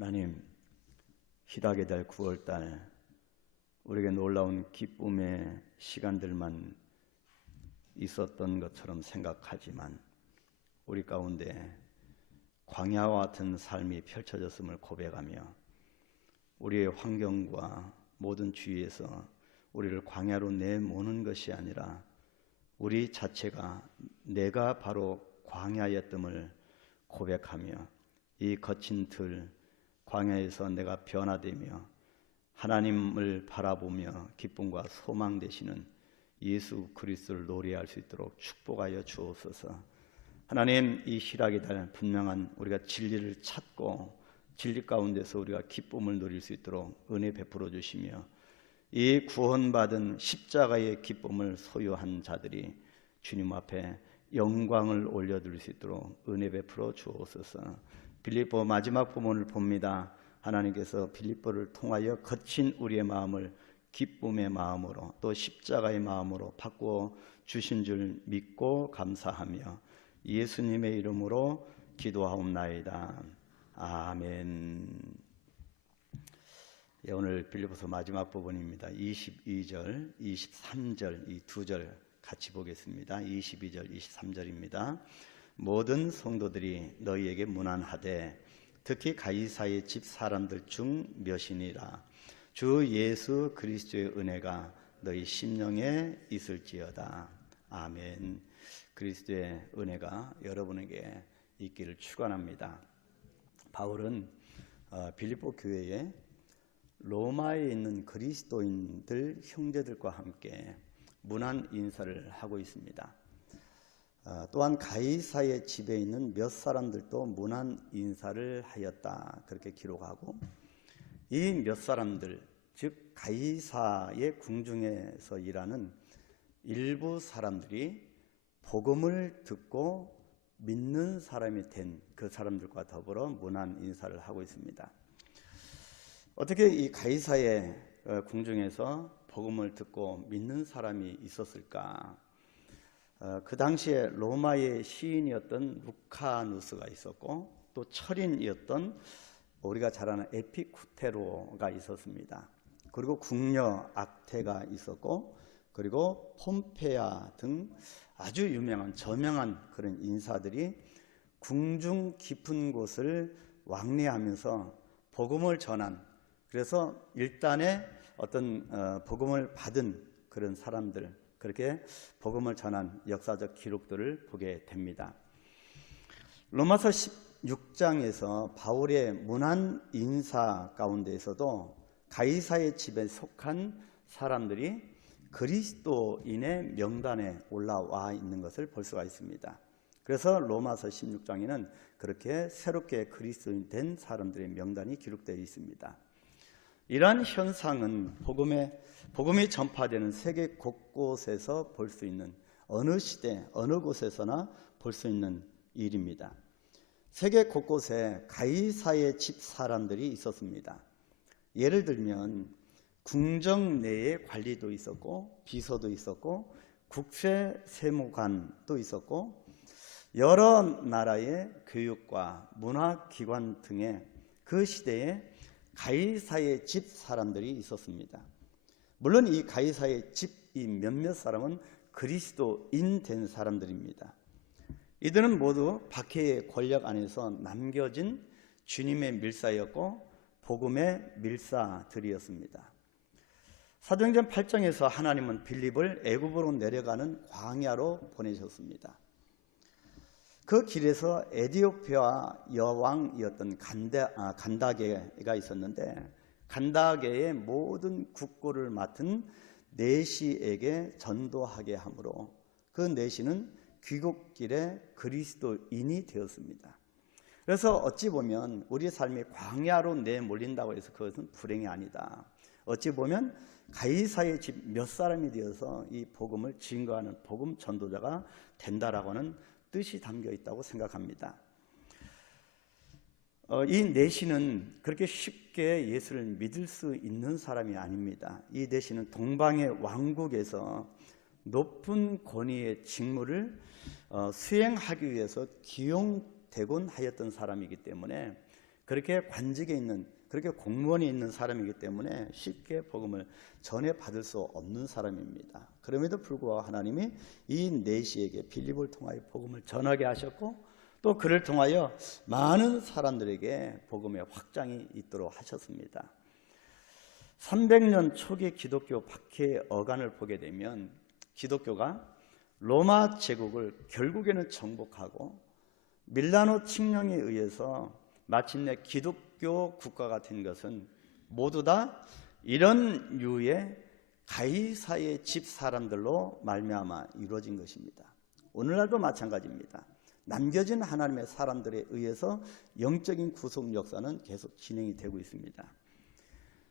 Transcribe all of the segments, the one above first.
하나님, 희락의 달 9월달 우리에게 놀라운 기쁨의 시간들만 있었던 것처럼 생각하지만 우리 가운데 광야와 같은 삶이 펼쳐졌음을 고백하며 우리의 환경과 모든 주위에서 우리를 광야로 내모는 것이 아니라 우리 자체가 내가 바로 광야였음을 고백하며 이 거친 틀 광야에서 내가 변화되며 하나님을 바라보며 기쁨과 소망 되시는 예수 그리스도를 노래할 수 있도록 축복하여 주옵소서. 하나님, 이 희락의 달 분명한 우리가 진리를 찾고 진리 가운데서 우리가 기쁨을 누릴 수 있도록 은혜 베풀어 주시며 이 구원받은 십자가의 기쁨을 소유한 자들이 주님 앞에 영광을 올려드릴 수 있도록 은혜 베풀어 주옵소서. 빌립보 마지막 부분을 봅니다. 하나님께서 빌립보를 통하여 거친 우리의 마음을 기쁨의 마음으로 또 십자가의 마음으로 바꾸어 주신 줄 믿고 감사하며 예수님의 이름으로 기도하옵나이다. 아멘. 오늘 빌립보서 마지막 부분입니다. 22절, 23절 이 두 절 같이 보겠습니다. 22절, 23절입니다. 모든 성도들이 너희에게 문안하되 특히 가이사의 집 사람들 중 몇이니라. 주 예수 그리스도의 은혜가 너희 심령에 있을지어다. 아멘. 그리스도의 은혜가 여러분에게 있기를 축원합니다. 바울은 빌립보 교회에 로마에 있는 그리스도인들 형제들과 함께 문안 인사를 하고 있습니다. 또한 가이사의 집에 있는 몇 사람들도 문안 인사를 하였다, 그렇게 기록하고 이 몇 사람들, 즉 가이사의 궁중에서 일하는 일부 사람들이 복음을 듣고 믿는 사람이 된 그 사람들과 더불어 문안 인사를 하고 있습니다. 어떻게 이 가이사의 궁중에서 복음을 듣고 믿는 사람이 있었을까? 그 당시에 로마의 시인이었던 루카누스가 있었고 또 철인이었던 우리가 잘 아는 에피쿠테로가 있었습니다. 그리고 궁녀 악테가 있었고 그리고 폼페야 등 아주 유명한 저명한 그런 인사들이 궁중 깊은 곳을 왕래하면서 복음을 전한, 그래서 일단의 어떤 복음을 받은 그런 사람들, 그렇게 복음을 전한 역사적 기록들을 보게 됩니다. 로마서 16장에서 바울의 문안 인사 가운데에서도 가이사의 집에 속한 사람들이 그리스도인의 명단에 올라와 있는 것을 볼 수가 있습니다. 그래서 로마서 16장에는 그렇게 새롭게 그리스도인 된 사람들의 명단이 기록되어 있습니다. 이러한 현상은 복음이 전파되는 세계 곳곳에서 볼 수 있는, 어느 시대 어느 곳에서나 볼 수 있는 일입니다. 세계 곳곳에 가이사의 집 사람들이 있었습니다. 예를 들면 궁정 내에 관리도 있었고 비서도 있었고 국세세무관도 있었고 여러 나라의 교육과 문화기관 등의 그 시대에 가이사의 집 사람들이 있었습니다. 물론 이 가이사의 집 이 몇몇 사람은 그리스도인 된 사람들입니다. 이들은 모두 박해의 권력 안에서 남겨진 주님의 밀사였고 복음의 밀사들이었습니다. 사도행전 8장에서 하나님은 빌립을 애굽으로 내려가는 광야로 보내셨습니다. 그 길에서 에디오피아 여왕이었던 간다게가 있었는데 간다게의 모든 국고를 맡은 내시에게 전도하게 하므로 그 내시는 귀국길에 그리스도인이 되었습니다. 그래서 어찌 보면 우리의 삶이 광야로 내몰린다고 해서 그것은 불행이 아니다. 어찌 보면 가이사의 집 몇 사람이 되어서 이 복음을 증거하는 복음 전도자가 된다라고 하는 뜻이 담겨 있다고 생각합니다. 이 내시는 그렇게 쉽게 예수를 믿을 수 있는 사람이 아닙니다. 이 내시는 동방의 왕국에서 높은 권위의 직무를 수행하기 위해서 기용되곤 하였던 사람이기 때문에 그렇게 관직에 있는, 그렇게 공무원이 있는 사람이기 때문에 쉽게 복음을 전해 받을 수 없는 사람입니다. 그럼에도 불구하고 하나님이 이 내시에게 빌립을 통하여 복음을 전하게 하셨고, 또 그를 통하여 많은 사람들에게 복음의 확장이 있도록 하셨습니다. 300년 초기 기독교 박해 어간을 보게 되면 기독교가 로마 제국을 결국에는 정복하고 밀라노 칙령에 의해서 마침내 기독교 국가가 된 것은 모두 다 이런 류의 가이사의 집 사람들로 말미암아 이루어진 것입니다. 오늘날도 마찬가지입니다. 남겨진 하나님의 사람들에 의해서 영적인 구속 역사는 계속 진행이 되고 있습니다.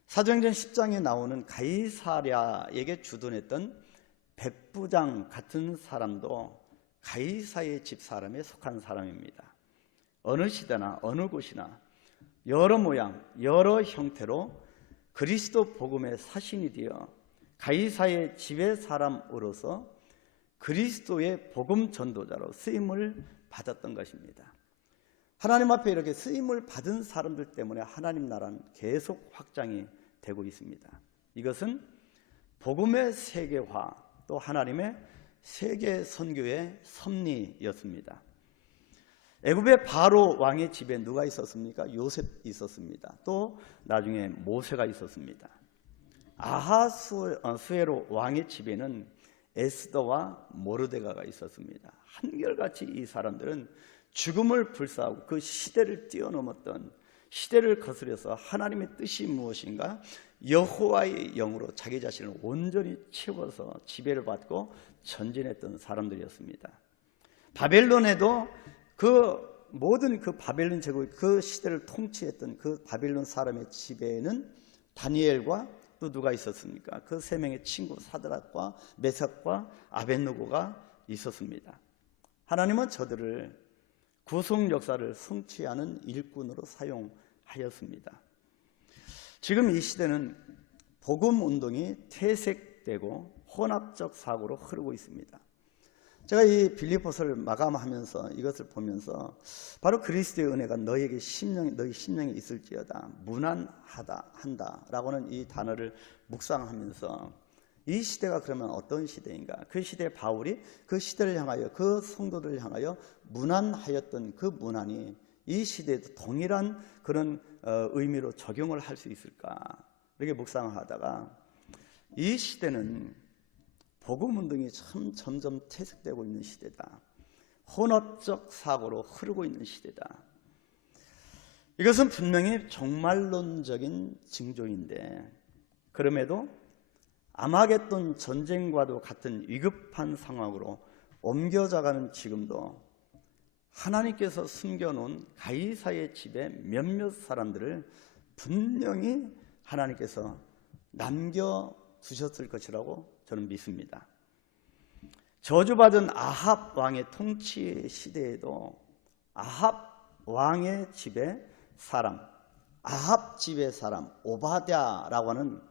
사도행전 10장에 나오는 가이사랴에게 주둔했던 백부장 같은 사람도 가이사의 집 사람에 속한 사람입니다. 어느 시대나 어느 곳이나 여러 모양 여러 형태로 그리스도 복음의 사신이 되어 가이사의 집의 사람으로서 그리스도의 복음 전도자로 쓰임을 받았던 것입니다. 하나님 앞에 이렇게 쓰임을 받은 사람들 때문에 하나님 나라는 계속 확장이 되고 있습니다. 이것은 복음의 세계화, 또 하나님의 세계 선교의 섭리였습니다. 애굽의 바로 왕의 집에 누가 있었습니까? 요셉 있었습니다. 또 나중에 모세가 있었습니다. 아하수에로 왕의 집에는 에스더와 모르데가가 있었습니다. 한결같이 이 사람들은 죽음을 불사하고 그 시대를 뛰어넘었던, 시대를 거스려서 하나님의 뜻이 무엇인가 여호와의 영으로 자기 자신을 온전히 채워서 지배를 받고 전진했던 사람들이었습니다. 바벨론에도 그 모든 그 바벨론 제국, 그 시대를 통치했던 그 바벨론 사람의 집에는 다니엘과 또 누가 있었습니까? 그 세 명의 친구 사드락과 메삭과 아벳느고가 있었습니다. 하나님은 저들을 구속 역사를 성취하는 일꾼으로 사용하였습니다. 지금 이 시대는 복음 운동이 퇴색되고 혼합적 사고로 흐르고 있습니다. 제가 이 빌립보서를 마감하면서 이것을 보면서 바로 그리스도의 은혜가 너희 심령에 있을지어다 무난하다 한다라고는 이 단어를 묵상하면서 이 시대가 그러면 어떤 시대인가? 그 시대의 바울이 그 시대를 향하여, 그 성도들을 향하여 무난하였던 그 무난이 이 시대에도 동일한 그런 의미로 적용을 할 수 있을까? 이렇게 묵상하다가 이 시대는 복음 운동이 참 점점 퇴색되고 있는 시대다. 혼합적 사고로 흐르고 있는 시대다. 이것은 분명히 종말론적인 징조인데, 그럼에도 아마겟돈 전쟁과도 같은 위급한 상황으로 옮겨져가는 지금도 하나님께서 숨겨놓은 가이사의 집에 몇몇 사람들을 분명히 하나님께서 남겨두셨을 것이라고 저는 믿습니다. 저주받은 아합 왕의 통치 시대에도 아합 왕의 집의 사람, 아합 집의 사람 오바댜라고 하는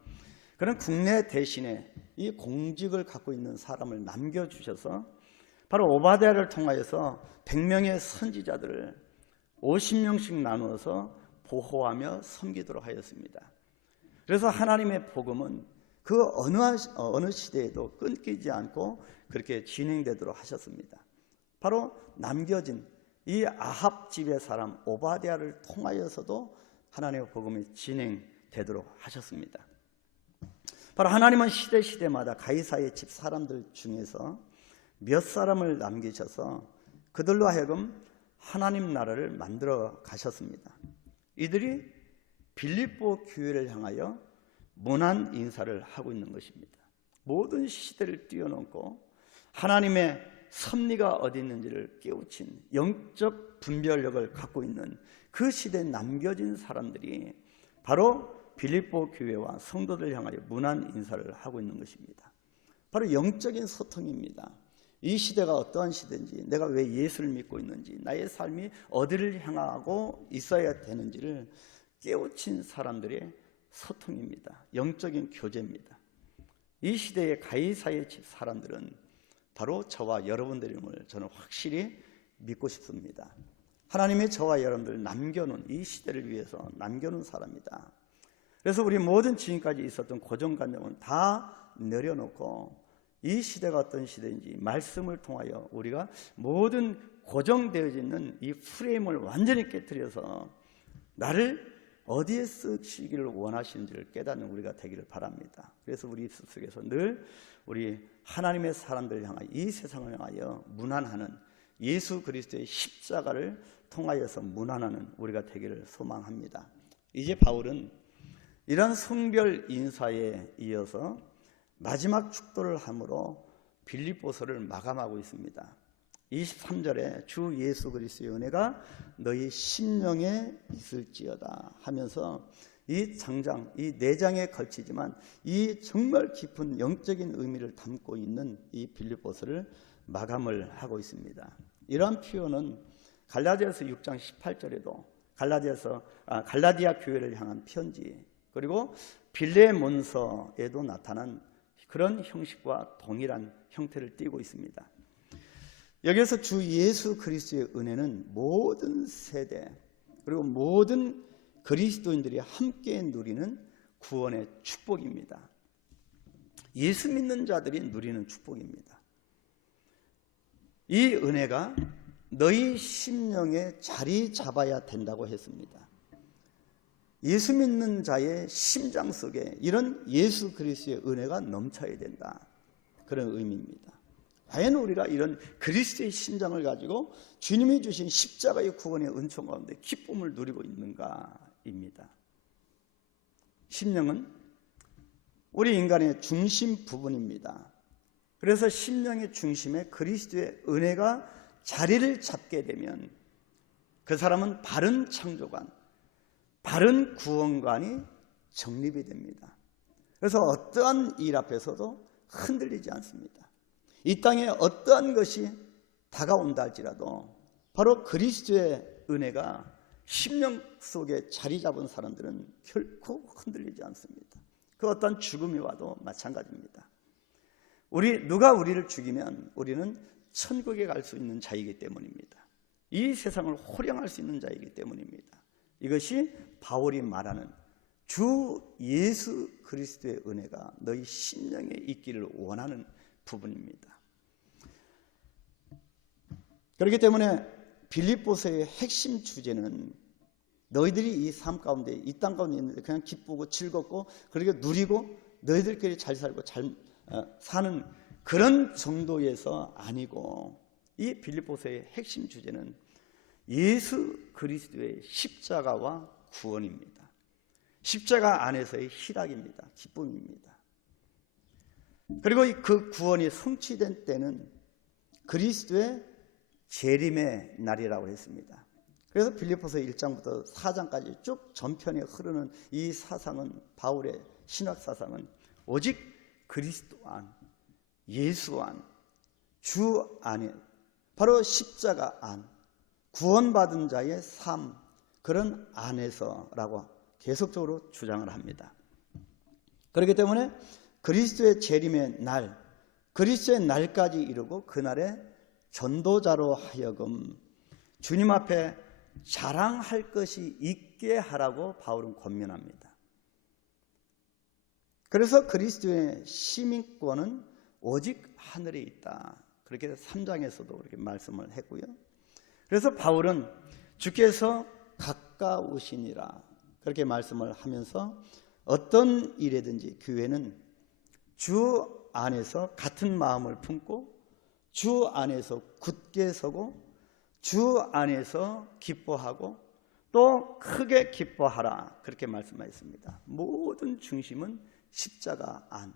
그런 국내 대신에 이 공직을 갖고 있는 사람을 남겨주셔서 바로 오바댜를 통하여서 100명의 선지자들을 50명씩 나누어서 보호하며 섬기도록 하였습니다. 그래서 하나님의 복음은 그 어느 시대에도 끊기지 않고 그렇게 진행되도록 하셨습니다. 바로 남겨진 이 아합 집의 사람 오바댜를 통하여서도 하나님의 복음이 진행되도록 하셨습니다. 바로 하나님은 시대마다 가이사의 집 사람들 중에서 몇 사람을 남기셔서 그들로 하여금 하나님 나라를 만들어 가셨습니다. 이들이 빌립보 교회를 향하여 문안 인사를 하고 있는 것입니다. 모든 시대를 뛰어넘고 하나님의 섭리가 어디 있는지를 깨우친 영적 분별력을 갖고 있는 그 시대에 남겨진 사람들이 바로 빌립보 교회와 성도들 향하여 문안 인사를 하고 있는 것입니다. 바로 영적인 소통입니다. 이 시대가 어떠한 시대인지, 내가 왜 예수를 믿고 있는지, 나의 삶이 어디를 향하고 있어야 되는지를 깨우친 사람들의 소통입니다. 영적인 교제입니다. 이 시대의 가이사의 집 사람들은 바로 저와 여러분들임을 저는 확실히 믿고 싶습니다. 하나님이 저와 여러분들 남겨놓은, 이 시대를 위해서 남겨놓은 사람이다. 그래서 우리 모든 지금까지 있었던 고정관념은 다 내려놓고 이 시대가 어떤 시대인지 말씀을 통하여 우리가 모든 고정되어져 있는 이 프레임을 완전히 깨뜨려서 나를 어디에 쓰시기를 원하시는지를 깨닫는 우리가 되기를 바랍니다. 그래서 우리 입술 속에서 늘 우리 하나님의 사람들을 향하여, 이 세상을 향하여 문안하는, 예수 그리스도의 십자가를 통하여서 문안하는 우리가 되기를 소망합니다. 이제 바울은 이런 성별 인사에 이어서 마지막 축도를 함으로 빌립보서를 마감하고 있습니다. 23절에 주 예수 그리스도의 은혜가 너희 심령에 있을지어다 하면서 이 장장, 이 4장에 걸치지만 이 정말 깊은 영적인 의미를 담고 있는 이 빌립보서를 마감을 하고 있습니다. 이러한 표현은 갈라디아서 6장 18절에도 갈라디아 교회를 향한 편지, 그리고 빌레몬서에도 나타난 그런 형식과 동일한 형태를 띠고 있습니다. 여기에서 주 예수 그리스도의 은혜는 모든 세대 그리고 모든 그리스도인들이 함께 누리는 구원의 축복입니다. 예수 믿는 자들이 누리는 축복입니다. 이 은혜가 너희 심령에 자리 잡아야 된다고 했습니다. 예수 믿는 자의 심장 속에 이런 예수 그리스도의 은혜가 넘쳐야 된다, 그런 의미입니다. 과연 우리가 이런 그리스도의 심장을 가지고 주님이 주신 십자가의 구원의 은총 가운데 기쁨을 누리고 있는가입니다. 심령은 우리 인간의 중심 부분입니다. 그래서 심령의 중심에 그리스도의 은혜가 자리를 잡게 되면 그 사람은 바른 창조관, 바른 구원관이 정립이 됩니다. 그래서 어떠한 일 앞에서도 흔들리지 않습니다. 이 땅에 어떠한 것이 다가온다 할지라도 바로 그리스도의 은혜가 심령 속에 자리 잡은 사람들은 결코 흔들리지 않습니다. 그 어떤 죽음이 와도 마찬가지입니다. 누가 우리를 죽이면 우리는 천국에 갈 수 있는 자이기 때문입니다. 이 세상을 호령할 수 있는 자이기 때문입니다. 이것이 바울이 말하는 주 예수 그리스도의 은혜가 너희 심령에 있기를 원하는 부분입니다. 그렇기 때문에 빌립보서의 핵심 주제는 너희들이 이 삶 가운데, 이 땅 가운데 있는데 그냥 기쁘고 즐겁고 그렇게 누리고 너희들끼리 잘 살고 잘 사는 그런 정도에서 아니고, 이 빌립보서의 핵심 주제는 예수 그리스도의 십자가와 구원입니다. 십자가 안에서의 희락입니다. 기쁨입니다. 그리고 그 구원이 성취된 때는 그리스도의 재림의 날이라고 했습니다. 그래서 빌립보서 1장부터 4장까지 쭉 전편에 흐르는 이 사상은, 바울의 신학 사상은 오직 그리스도 안, 예수 안, 주 안에, 바로 십자가 안, 구원받은 자의 삶, 그런 안에서라고 계속적으로 주장을 합니다. 그렇기 때문에 그리스도의 재림의 날, 그리스도의 날까지 이르고 그날에 전도자로 하여금 주님 앞에 자랑할 것이 있게 하라고 바울은 권면합니다. 그래서 그리스도의 시민권은 오직 하늘에 있다, 그렇게 3장에서도 그렇게 말씀을 했고요. 그래서 바울은 주께서 가까우시니라 그렇게 말씀을 하면서 어떤 일에든지 교회는 주 안에서 같은 마음을 품고 주 안에서 굳게 서고 주 안에서 기뻐하고 또 크게 기뻐하라 그렇게 말씀하셨습니다. 모든 중심은 십자가 안,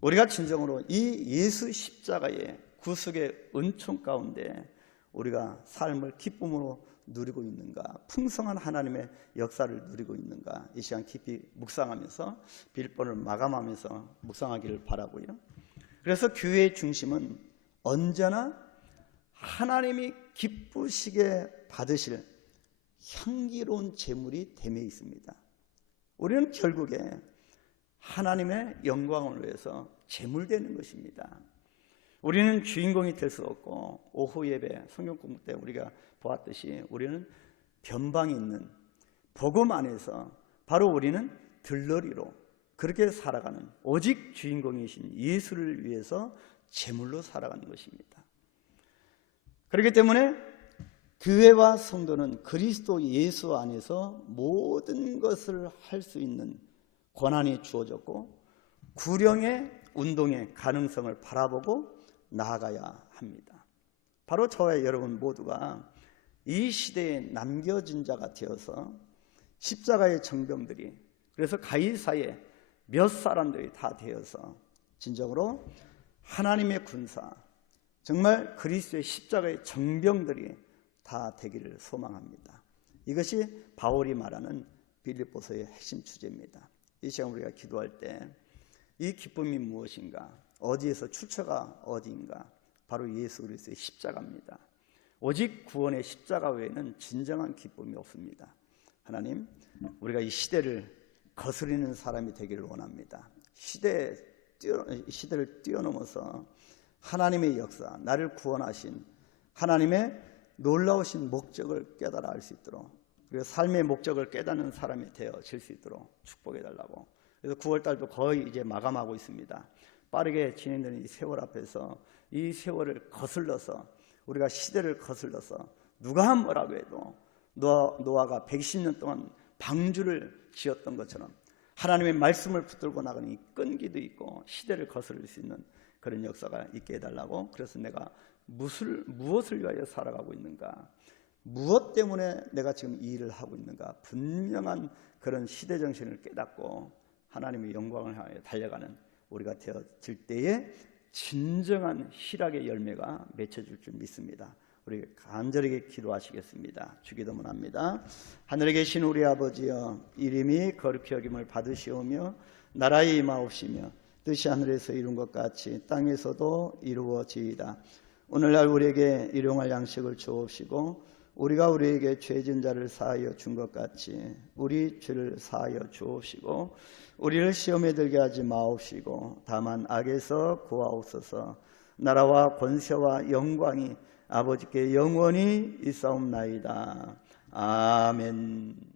우리가 진정으로 이 예수 십자가의 구속의 은총 가운데 우리가 삶을 기쁨으로 누리고 있는가, 풍성한 하나님의 역사를 누리고 있는가, 이 시간 깊이 묵상하면서 빌립보를 마감하면서 묵상하기를 바라고요. 그래서 교회의 중심은 언제나 하나님이 기쁘시게 받으실 향기로운 제물이 됨에 있습니다. 우리는 결국에 하나님의 영광을 위해서 제물되는 것입니다. 우리는 주인공이 될 수 없고, 오후 예배 성경 공부 때 우리가 보았듯이 우리는 변방이 있는 복음 안에서 바로 우리는 들러리로 그렇게 살아가는, 오직 주인공이신 예수를 위해서 제물로 살아가는 것입니다. 그렇기 때문에 교회와 성도는 그리스도 예수 안에서 모든 것을 할 수 있는 권한이 주어졌고, 구령의 운동의 가능성을 바라보고 나아가야 합니다. 바로 저와 여러분 모두가 이 시대에 남겨진 자가 되어서 십자가의 정병들이, 그래서 가이사의 몇 사람들이 다 되어서 진정으로 하나님의 군사, 정말 그리스도의 십자가의 정병들이 다 되기를 소망합니다. 이것이 바울이 말하는 빌립보서의 핵심 주제입니다. 이 시간 우리가 기도할 때 이 기쁨이 무엇인가? 어디에서 출처가 어디인가? 바로 예수 그리스도의 십자가입니다. 오직 구원의 십자가 외에는 진정한 기쁨이 없습니다. 하나님, 우리가 이 시대를 거스르는 사람이 되기를 원합니다. 시대를 뛰어넘어서 하나님의 역사, 나를 구원하신 하나님의 놀라우신 목적을 깨달아 알 수 있도록, 그리고 삶의 목적을 깨닫는 사람이 되어질 수 있도록 축복해달라고. 그래서 9월달도 거의 이제 마감하고 있습니다. 빠르게 진행되는 이 세월 앞에서 이 세월을 거슬러서, 우리가 시대를 거슬러서 누가 뭐라고 해도 노아가 120년 동안 방주를 지었던 것처럼 하나님의 말씀을 붙들고 나가는 이 끈기도 있고 시대를 거스를 수 있는 그런 역사가 있게 해달라고. 그래서 내가 무엇을 위하여 살아가고 있는가, 무엇 때문에 내가 지금 이 일을 하고 있는가, 분명한 그런 시대 정신을 깨닫고 하나님의 영광을 향해 달려가는 우리가 되어질 때에 진정한 희락의 열매가 맺혀질 줄 믿습니다. 우리 간절하게 기도하시겠습니다. 주기도문 합니다. 하늘에 계신 우리 아버지여, 이름이 거룩히 여김을 받으시오며 나라의 임하옵시며 뜻이 하늘에서 이룬 것 같이 땅에서도 이루어지이다. 오늘날 우리에게 일용할 양식을 주옵시고 우리가 우리에게 죄진 자를 사하여 준 것 같이 우리 죄를 사하여 주옵시고 우리를 시험에 들게 하지 마옵시고 다만 악에서 구하옵소서. 나라와 권세와 영광이 아버지께 영원히 있사옵나이다. 아멘.